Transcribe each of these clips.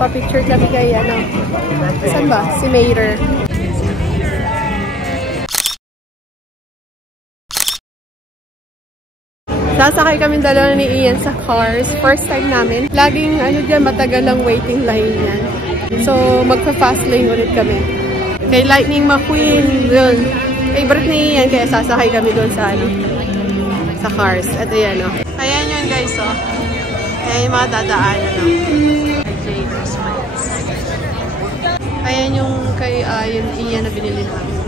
Pa-picture kami kay, ano, saan ba? Si Mater. Sasakay kami dalawa ni Ian sa cars. First time namin. Laging, ano dyan, matagal ang waiting line yan. So, magpa-fast lane ulit kami. Kay Lightning McQueen, yun. Favorite ni Ian, kaya sasakay kami doon sa, ano, sa cars. At ayan, oh. Ayan yun, guys, oh. Ayan yung mga dadaanan, oh. Ayan yung kay, yung Ian na binili namin.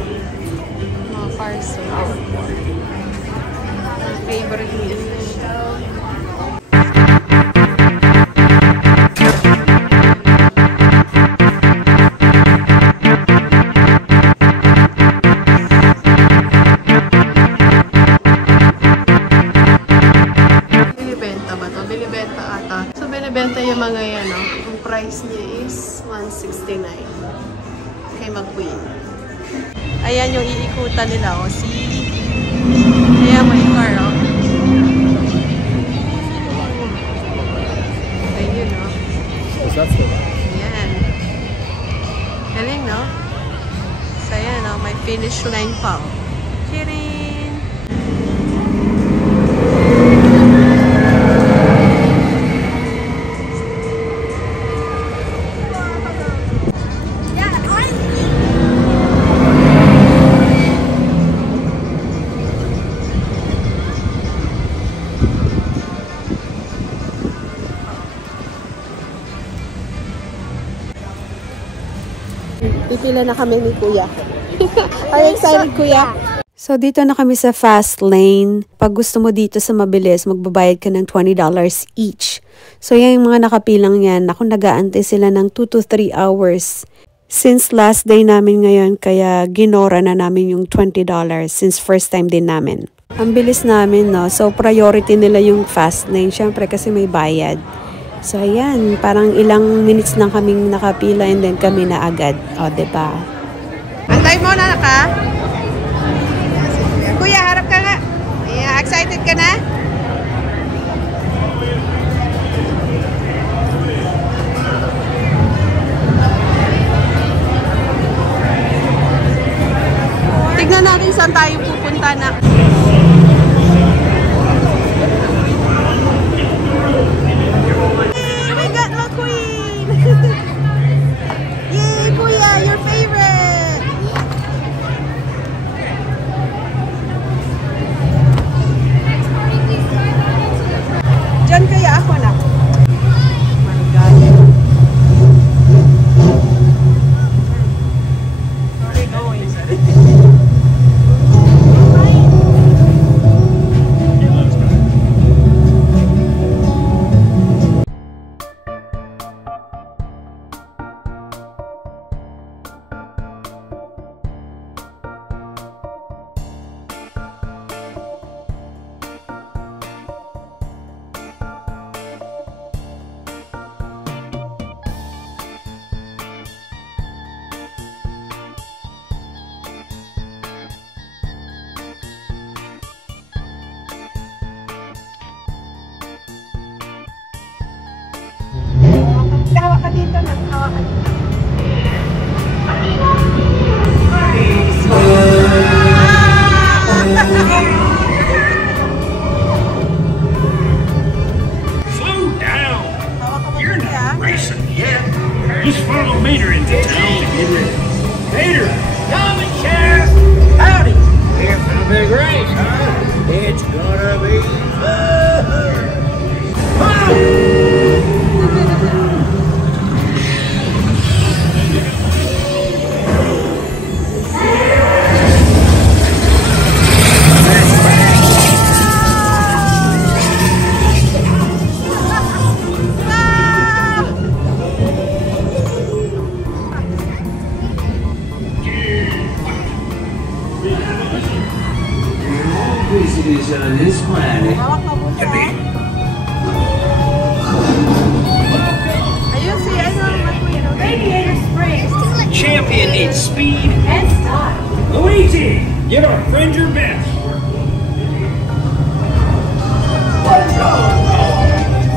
Mga cars, oh. Favorite niya. Binibenta ba to? Binibenta ata. So, binibenta yung mga yan, no? Ang price niya is $169 kay McQueen. Ayan yung iikutan nila, oh. Ayan, may car, oh. Ayun, no? Ayan. Galing, no? So, ayan, no? May finish line pa, oh. Cheering! Pipila na kami ni Kuya. Are you excited, Kuya? So, dito na kami sa fast lane. Pag gusto mo dito sa mabilis, magbabayad ka ng $20 each. So, yan yung mga nakapilang yan. Ako, nag-aantay sila ng 2 to 3 hours. Since last day namin ngayon, kaya ginora na namin yung $20 since first time din namin. Ang bilis namin, no? So, priority nila yung fast lane. Syempre, kasi may bayad. So, ayan, parang ilang minutes lang kaming nakapila and then kami na agad. O, diba? Antay mo na ka? Kuya, harap ka nga. Yeah, excited ka na? Tignan natin saan tayo pupunta na. Diyan kaya ako na. Hawa ka dito na. Hawa ka dito. Slow down. You're not racing yet. Just follow Mater into town to get ready. Mater, coming, Sheriff. Howdy. Here for the big race, huh? It's gonna be fun. On this planet. Champion needs speed and style. Luigi, give our friend your best.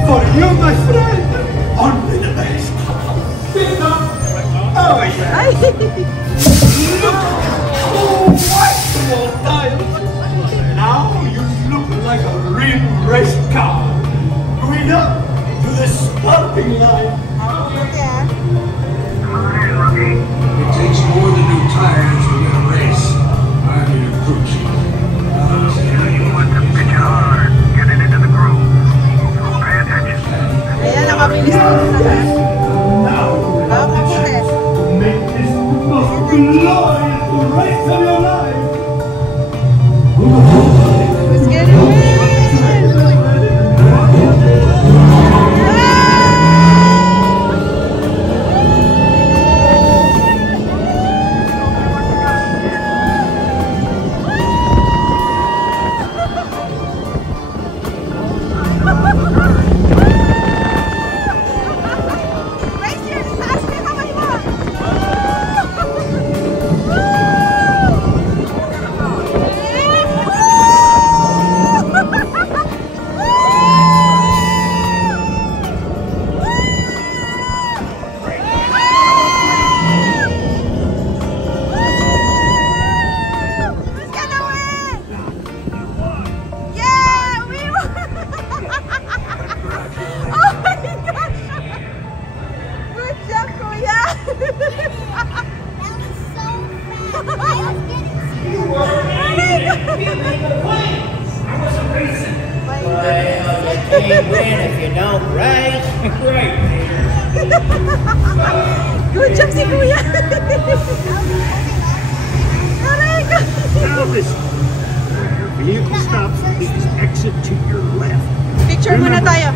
For you, my friend, only the best. Ay! Now you look like a real race car. Going up to the starting line. It takes more than new tires to win a race. I'm your crew chief. You want to pitch hard, getting into the groove. Pay attention. Ayan, nakabilis ko na lahat. Nakabilis. Make this the most glorious race of your life. Let's get it in! Can't win if you don't race. Right. Good job si Kuya! Aray ko! Now listen. Your vehicle stops, please exit to your left. Picture muna tayo.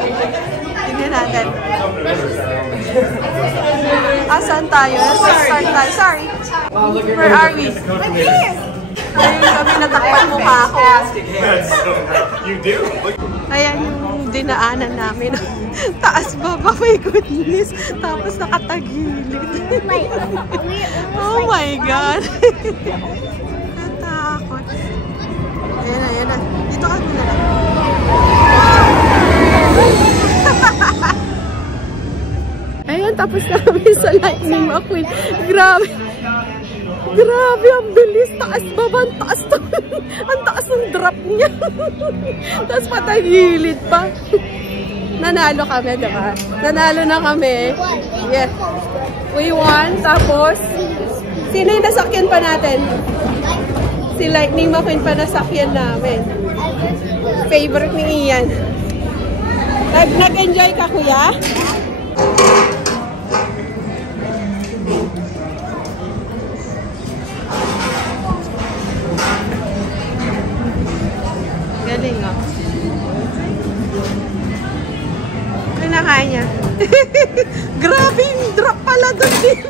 Tingnan natin. Asan tayo? Start tayo. Sorry. Where are we? I'm here! Ayun kami natakpan mukha ako. You do? Ayan yung dinaanan namin. Taas baba, my goodness. Tapos nakatagilid. Oh my God. Natakot. Ayan na, ayan na. Dito ka muna lang. Ayan, tapos na kami sa Lightning McQueen. Grabe. Grabe, ang bilis. Taas baba, ang taas. Ang taas ng drop niya. Tapos patagilid pa. Nanalo kami, diba? Nanalo na kami. Yes. We won. Tapos, sino yung nasakyan pa natin? Si Lightning McQueen pa nasakyan namin. Favorite ni Ian. Nag-enjoy ka, kuya? Galing, oh. Kinakain niya. Grabe yung drop pala doon din.